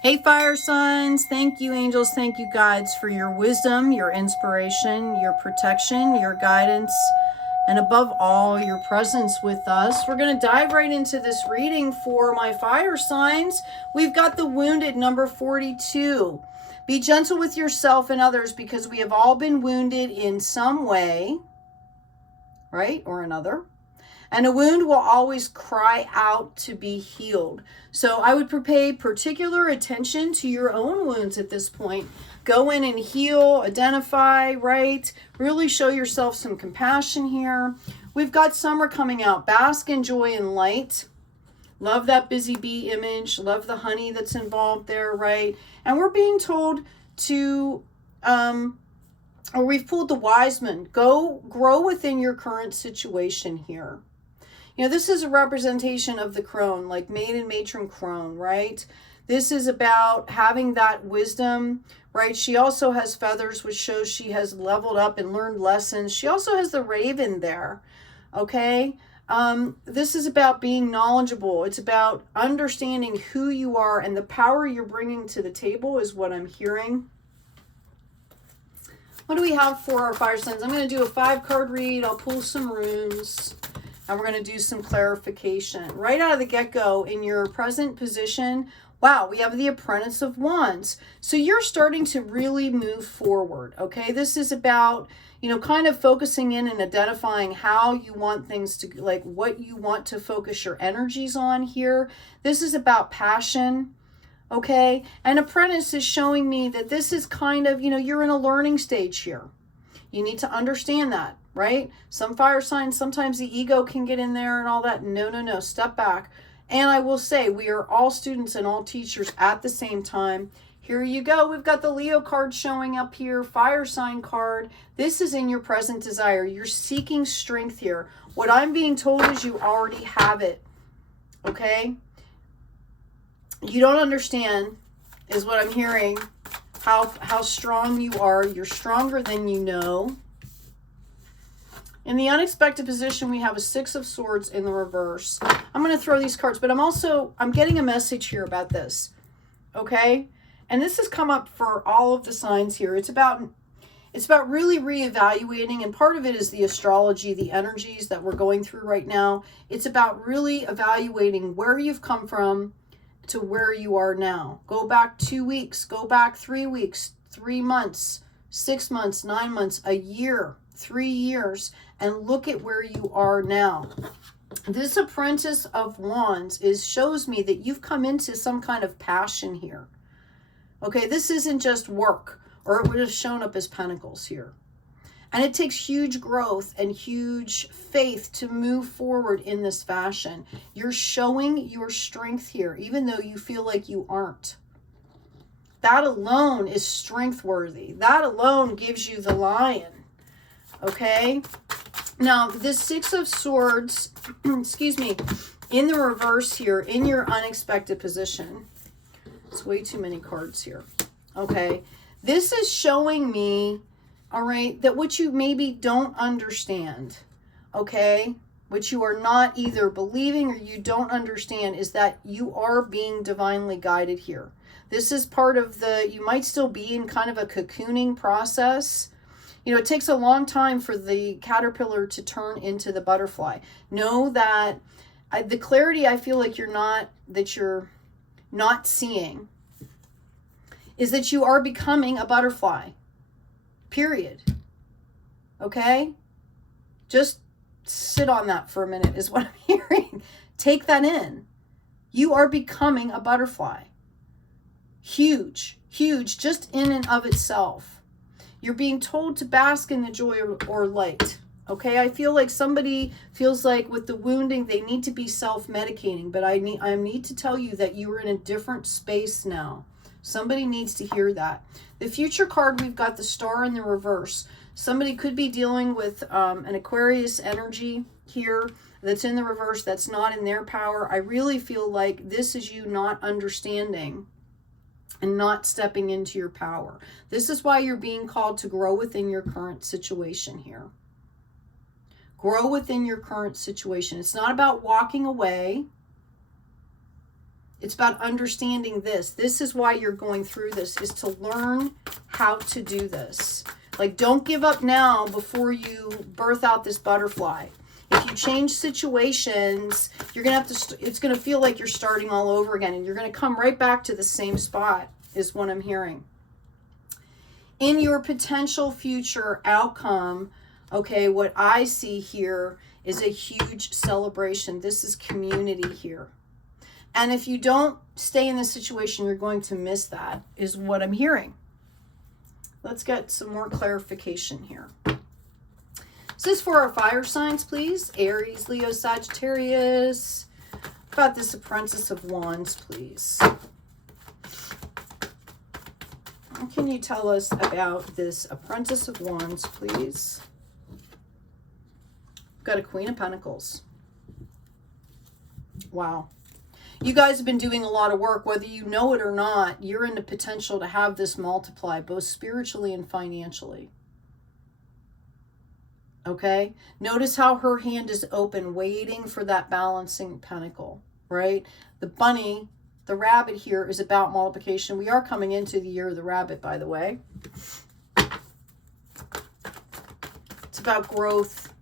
Hey, fire signs. Thank you, angels. Thank you, guides, for your wisdom, your inspiration, your protection, your guidance, and above all, your presence with us. We're going to dive right into this reading for my fire signs. We've got the wounded, number 42. Be gentle with yourself and others because we have all been wounded in some way, right, or another. And a wound will always cry out to be healed. So I would pay particular attention to your own wounds at this point. Go in and heal, identify, right? Really show yourself some compassion here. We've got summer coming out. Bask in joy and light. Love that busy bee image. Love the honey that's involved there, right? And we're being told to, or we've pulled the wise man. Go grow within your current situation here. You know, this is a representation of the crone, like maiden, matron, crone, right? This is about having that wisdom, right? She also has feathers, which shows she has leveled up and learned lessons. She also has the raven there, okay? This is about being knowledgeable. It's about understanding who you are, and the power you're bringing to the table is what I'm hearing. What do we have for our fire signs? I'm going to do a 5-card read. I'll pull some runes. And we're going to do some clarification. Right out of the get-go, in your present position, wow, we have the Apprentice of Wands. So you're starting to really move forward, okay? This is about, you know, kind of focusing in and identifying how you want things to, like what you want to focus your energies on here. This is about passion, okay? And Apprentice is showing me that this is kind of, you know, you're in a learning stage here. You need to understand that. Right? Some fire signs, sometimes the ego can get in there and all that. No. Step back. And I will say, we are all students and all teachers at the same time. Here you go. We've got the Leo card showing up here. Fire sign card. This is in your present desire. You're seeking strength here. What I'm being told is you already have it. Okay? You don't understand, is what I'm hearing, how strong you are. You're stronger than you know. In the unexpected position, we have a 6 of Swords in the reverse. I'm going to throw these cards, but I'm getting a message here about this, okay? And this has come up for all of the signs here. It's about really reevaluating, and part of it is the astrology, the energies that we're going through right now. It's about really evaluating where you've come from to where you are now. Go back 2 weeks, go back 3 weeks, 3 months, 6 months, 9 months, a year, 3 years, and look at where you are now. This Apprentice of Wands shows me that you've come into some kind of passion here. Okay, this isn't just work, or it would have shown up as pentacles here. And it takes huge growth and huge faith to move forward in this fashion. You're showing your strength here, even though you feel like you aren't. That alone is strength worthy. That alone gives you the lion. Okay? Now, this 6 of Swords, excuse me, in the reverse here, in your unexpected position. It's way too many cards here. Okay? This is showing me, all right, that what you maybe don't understand, okay, what you are not either believing or you don't understand is that you are being divinely guided here. This is part of you might still be in kind of a cocooning process. You know, it takes a long time for the caterpillar to turn into the butterfly. Know that the clarity I feel like you're not seeing is that you are becoming a butterfly. Period. Okay? Just sit on that for a minute is what I'm hearing. Take that in. You are becoming a butterfly. Huge, just in and of itself. You're being told to bask in the joy or light. Okay, I feel like somebody feels like with the wounding, they need to be self-medicating, but I need to tell you that you are in a different space now. Somebody needs to hear that. The future card, we've got the Star in the reverse. Somebody could be dealing with an Aquarius energy here that's in the reverse, that's not in their power. I really feel like this is you not understanding and not stepping into your power. This is why you're being called to grow within your current situation here. Grow within your current situation. It's not about walking away. It's about understanding this. This is why you're going through this, is to learn how to do this. Like, don't give up now before you birth out this butterfly. If you change situations, you're going to have to, it's going to feel like you're starting all over again, and you're going to come right back to the same spot, is what I'm hearing. In your potential future outcome, okay, what I see here is a huge celebration. This is community here. And if you don't stay in this situation, you're going to miss that, is what I'm hearing. Let's get some more clarification here. This is for our fire signs, please. Aries, Leo, Sagittarius. About this Apprentice of Wands, please. What can you tell us about this Apprentice of Wands, please? We've got a Queen of Pentacles. Wow. You guys have been doing a lot of work, whether you know it or not. You're in the potential to have this multiply, both spiritually and financially. Okay? Notice how her hand is open, waiting for that balancing pentacle, right? The bunny, the rabbit here is about multiplication. We are coming into the year of the rabbit, by the way. It's about growth.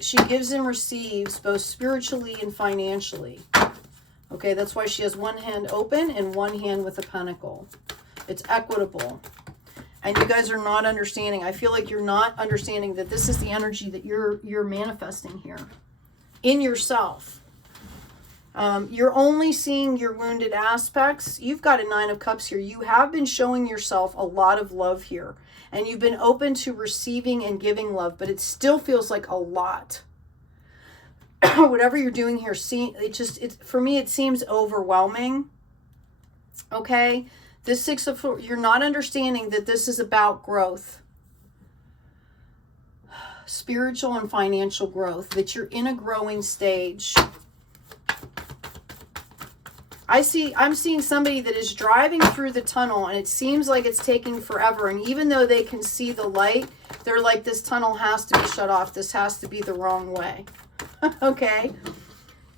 She gives and receives, both spiritually and financially. Okay, that's why she has one hand open and one hand with a pentacle. It's equitable. And you guys are not understanding. I feel like you're not understanding that this is the energy that you're manifesting here in yourself. You're only seeing your wounded aspects. You've got a Nine of Cups here. You have been showing yourself a lot of love here. And you've been open to receiving and giving love, but it still feels like a lot. Whatever you're doing here, for me, it seems overwhelming. Okay? This Six of Swords, you're not understanding that this is about growth. Spiritual and financial growth, that you're in a growing stage. I'm seeing somebody that is driving through the tunnel, and it seems like it's taking forever. And even though they can see the light, they're like, this tunnel has to be shut off. This has to be the wrong way. Okay.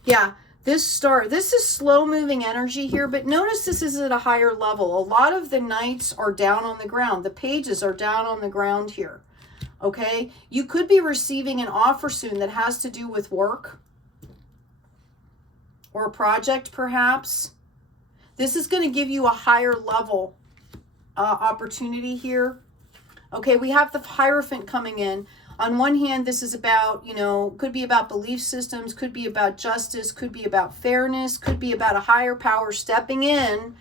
Yeah. This is slow moving energy here, but notice this is at a higher level. A lot of the knights are down on the ground. The pages are down on the ground here. Okay. You could be receiving an offer soon that has to do with work or a project, perhaps. This is going to give you a higher level opportunity here. Okay. We have the Hierophant coming in. On one hand, this is about, could be about belief systems, could be about justice, could be about fairness, could be about a higher power stepping in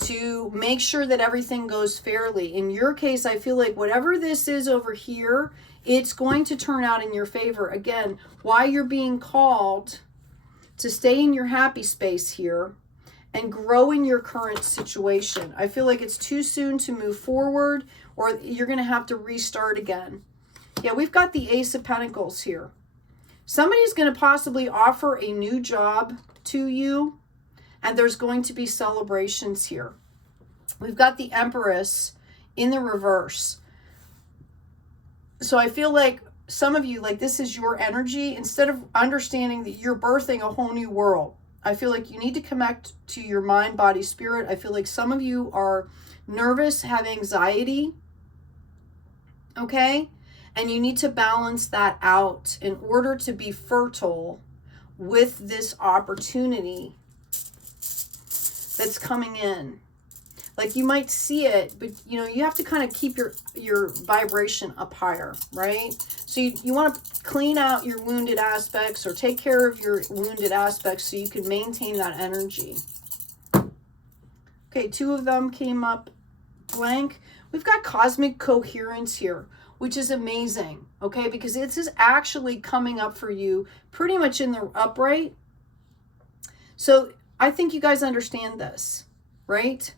to make sure that everything goes fairly. In your case, I feel like whatever this is over here, it's going to turn out in your favor. Again, why you're being called to stay in your happy space here and grow in your current situation. I feel like it's too soon to move forward, or you're going to have to restart again. Yeah, we've got the Ace of Pentacles here. Somebody's going to possibly offer a new job to you, and there's going to be celebrations here. We've got the Empress in the reverse. So I feel like some of you, like, this is your energy. Instead of understanding that you're birthing a whole new world, I feel like you need to connect to your mind, body, spirit. I feel like some of you are nervous, have anxiety. Okay? And you need to balance that out in order to be fertile with this opportunity that's coming in. Like, you might see it, but you have to kind of keep your vibration up higher, right? So you want to clean out your wounded aspects, or take care of your wounded aspects so you can maintain that energy. Okay, two of them came up blank. We've got cosmic coherence here, which is amazing, okay? Because this is actually coming up for you pretty much in the upright. So I think you guys understand this, right?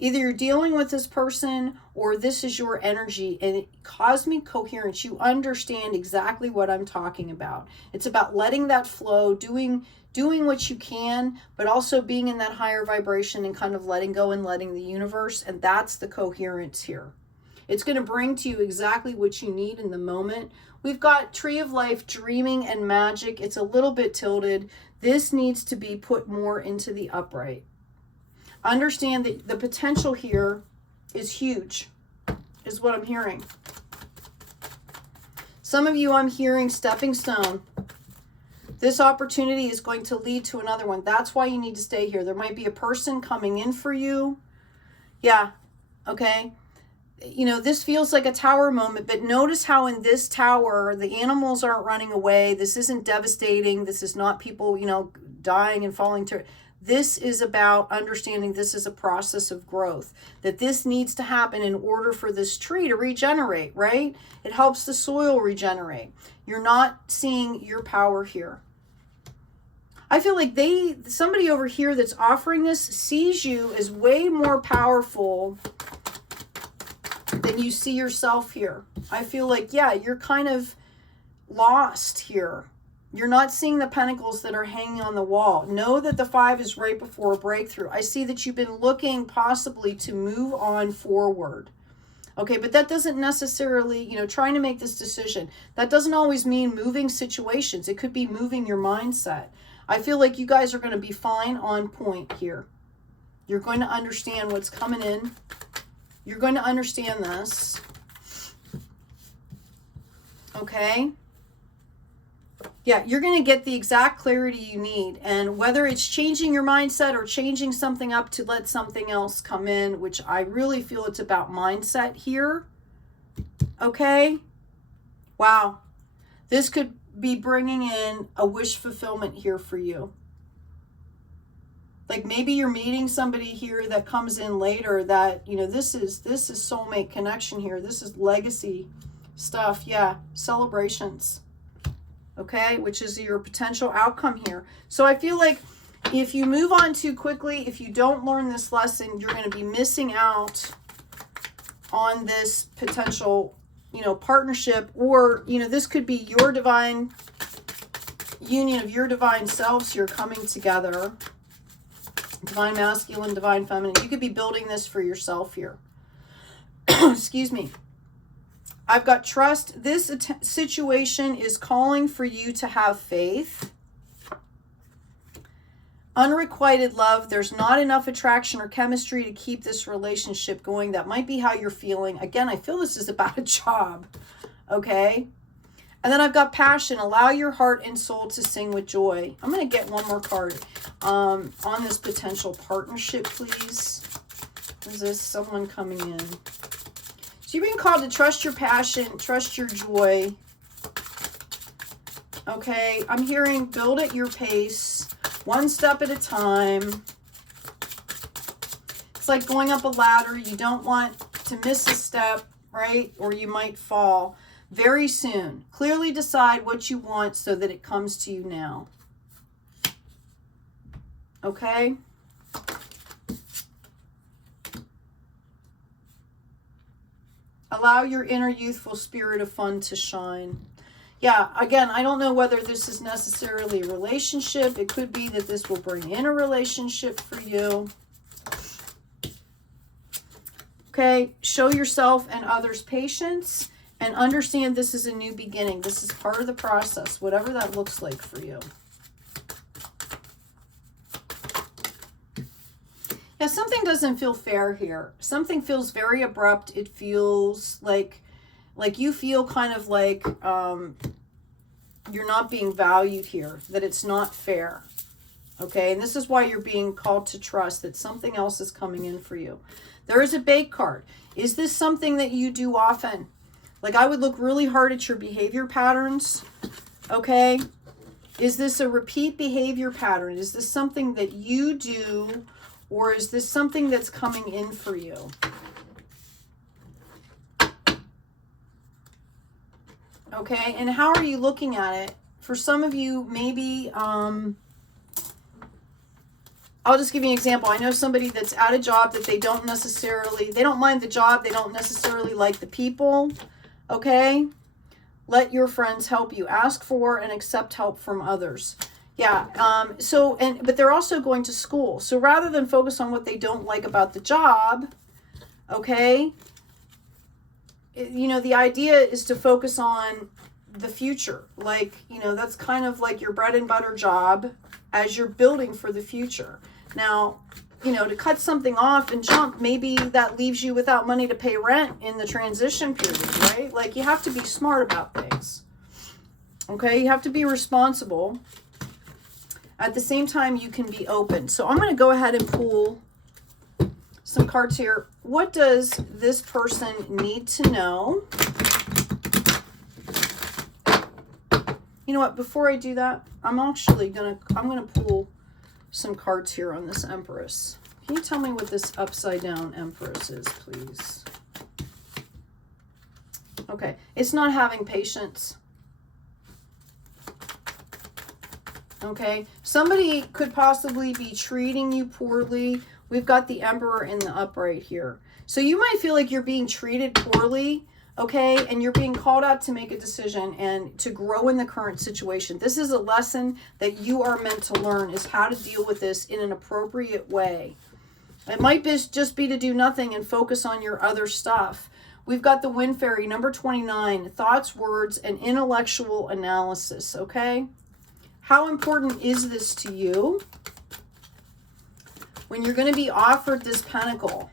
Either you're dealing with this person, or this is your energy, and cosmic coherence, you understand exactly what I'm talking about. It's about letting that flow, doing what you can, but also being in that higher vibration and kind of letting go and letting the universe, and that's the coherence here. It's going to bring to you exactly what you need in the moment. We've got Tree of Life, dreaming and magic. It's a little bit tilted. This needs to be put more into the upright. Understand that the potential here is huge, is what I'm hearing. Some of you, I'm hearing stepping stone. This opportunity is going to lead to another one. That's why you need to stay here. There might be a person coming in for you. Yeah, okay. You know, this feels like a tower moment, but notice how in this tower, the animals aren't running away. This isn't devastating. This is not people, you know, dying and falling to. This is about understanding this is a process of growth, that this needs to happen in order for this tree to regenerate, right? It helps the soil regenerate. You're not seeing your power here. I feel like somebody over here that's offering this sees you as way more powerful than you see yourself here. I feel like, yeah, you're kind of lost here. You're not seeing the pentacles that are hanging on the wall. Know that the 5 is right before a breakthrough. I see that you've been looking possibly to move on forward. Okay, but that doesn't necessarily, you know, trying to make this decision, that doesn't always mean moving situations. It could be moving your mindset. I feel like you guys are going to be fine on point here. You're going to understand what's coming in. You're going to understand this. Okay? Yeah, you're going to get the exact clarity you need. And whether it's changing your mindset or changing something up to let something else come in, which I really feel it's about mindset here. Okay? Wow. This could be bringing in a wish fulfillment here for you. Like maybe you're meeting somebody here that comes in later that, you know, this is soulmate connection here. This is legacy stuff. Yeah, celebrations. Okay, which is your potential outcome here. So I feel like if you move on too quickly, if you don't learn this lesson, you're going to be missing out on this potential, you know, partnership, or, you know, this could be your divine union of your divine selves here coming together. Divine masculine, divine feminine. You could be building this for yourself here. Excuse me. I've got trust. This situation is calling for you to have faith. Unrequited love. There's not enough attraction or chemistry to keep this relationship going. That might be how you're feeling. Again, I feel this is about a job. Okay? And then I've got passion. Allow your heart and soul to sing with joy. I'm going to get one more card on this potential partnership, please. Is this someone coming in? So you're being called to trust your passion, trust your joy. Okay, I'm hearing build at your pace, one step at a time. It's like going up a ladder. You don't want to miss a step, right? Or you might fall. Very soon. Clearly decide what you want so that it comes to you now. Okay? Allow your inner youthful spirit of fun to shine. Yeah, again, I don't know whether this is necessarily a relationship. It could be that this will bring in a relationship for you. Okay, show yourself and others patience and understand this is a new beginning. This is part of the process, whatever that looks like for you. Yeah, something doesn't feel fair here. Something feels very abrupt. It feels like you feel kind of like you're not being valued here, that it's not fair. Okay, and this is why you're being called to trust that something else is coming in for you. There is a bait card. Is this something that you do often? Like, I would look really hard at your behavior patterns. Okay, is this a repeat behavior pattern? Is this something that you do? Or is this something that's coming in for you? Okay, and how are you looking at it? For some of you, maybe, I'll just give you an example. I know somebody that's at a job that they don't mind the job, they don't necessarily like the people, okay? Let your friends help you. Ask for and accept help from others. Yeah, but they're also going to school. So rather than focus on what they don't like about the job, okay, you know, the idea is to focus on the future. Like, you know, that's kind of like your bread and butter job as you're building for the future. Now, you know, to cut something off and jump, maybe that leaves you without money to pay rent in the transition period, right? Like, you have to be smart about things. Okay, you have to be responsible. At the same time, you can be open. So I'm going to go ahead and pull some cards here. What does this person need to know? You know what? Before I do that, I'm gonna pull some cards here on this Empress. Can you tell me what this upside down Empress is, please? Okay, it's not having patience. Okay, somebody could possibly be treating you poorly. We've got the Emperor in the upright here. So you might feel like you're being treated poorly, okay? And you're being called out to make a decision and to grow in the current situation. This is a lesson that you are meant to learn, is how to deal with this in an appropriate way. It might just be to do nothing and focus on your other stuff. We've got the Wind Fairy, number 29, thoughts, words, and intellectual analysis, okay? How important is this to you when you're going to be offered this pentacle,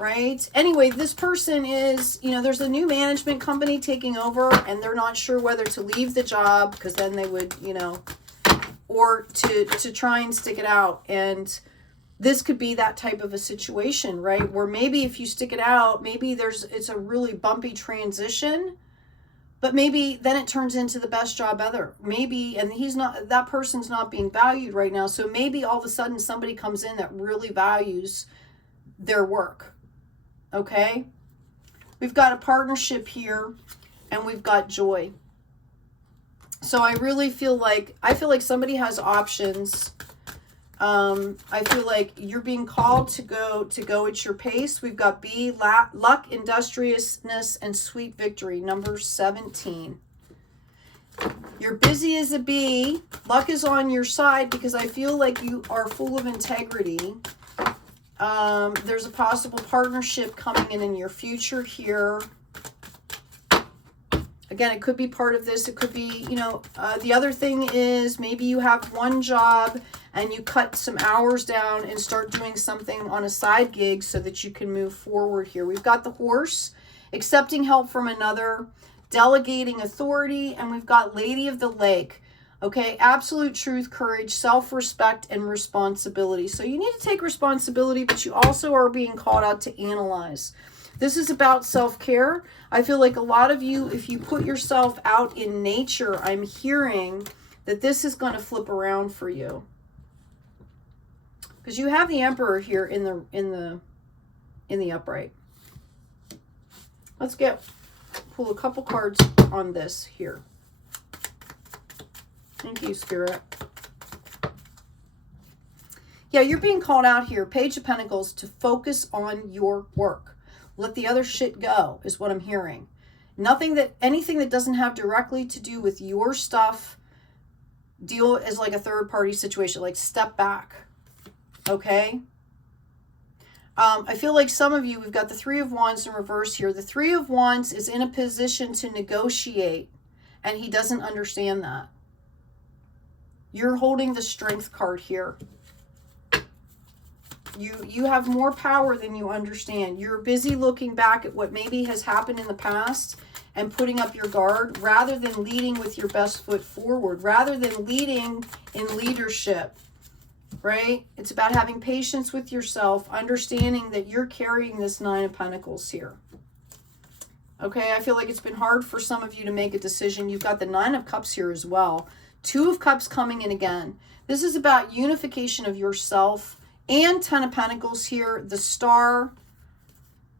right? Anyway, this person is, you know, there's a new management company taking over and they're not sure whether to leave the job because then they would, you know, or to try and stick it out. And this could be that type of a situation, right? Where maybe if you stick it out, maybe it's a really bumpy transition. But maybe then it turns into the best job ever. Maybe, and that person's not being valued right now. So maybe all of a sudden somebody comes in that really values their work. Okay? We've got a partnership here and we've got joy. So I feel like somebody has options. I feel like you're being called to go at your pace. We've got B, luck, industriousness, and sweet victory, number 17. You're busy as a bee. Luck is on your side because I feel like you are full of integrity. There's a possible partnership coming in your future here. Again, it could be part of this. It could be, you know, the other thing is maybe you have one job and you cut some hours down and start doing something on a side gig so that you can move forward here. We've got the Horse, accepting help from another, delegating authority, and we've got Lady of the Lake. Okay, absolute truth, courage, self-respect, and responsibility. So you need to take responsibility, but you also are being called out to analyze. This is about self-care. I feel like a lot of you, if you put yourself out in nature, I'm hearing that this is going to flip around for you. Because you have the Emperor here in the upright. Let's pull a couple cards on this here. Thank you, Spirit. Yeah, you're being called out here, Page of Pentacles, to focus on your work. Let the other shit go, is what I'm hearing. Anything that doesn't have directly to do with your stuff, deal as like a third party situation, like step back. Okay? I feel like some of you, we've got the Three of Wands in reverse here. The Three of Wands is in a position to negotiate, and he doesn't understand that. You're holding the Strength card here. You have more power than you understand. You're busy looking back at what maybe has happened in the past and putting up your guard rather than leading with your best foot forward, rather than leading in leadership, right? It's about having patience with yourself, understanding that you're carrying this Nine of Pentacles here. Okay, I feel like it's been hard for some of you to make a decision. You've got the Nine of Cups here as well. Two of Cups coming in again. This is about unification of yourself. And Ten of Pentacles here, the Star.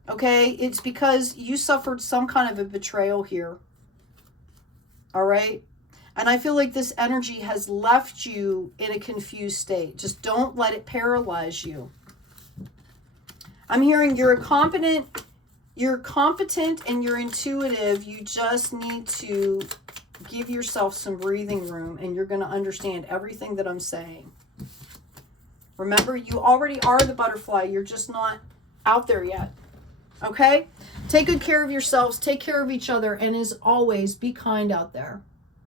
Okay, it's because you suffered some kind of a betrayal here. All right? And I feel like this energy has left you in a confused state. Just don't let it paralyze you. I'm hearing you're competent and you're intuitive. You just need to give yourself some breathing room and you're going to understand everything that I'm saying. Remember, you already are the butterfly. You're just not out there yet. Okay? Take good care of yourselves. Take care of each other. And as always, be kind out there.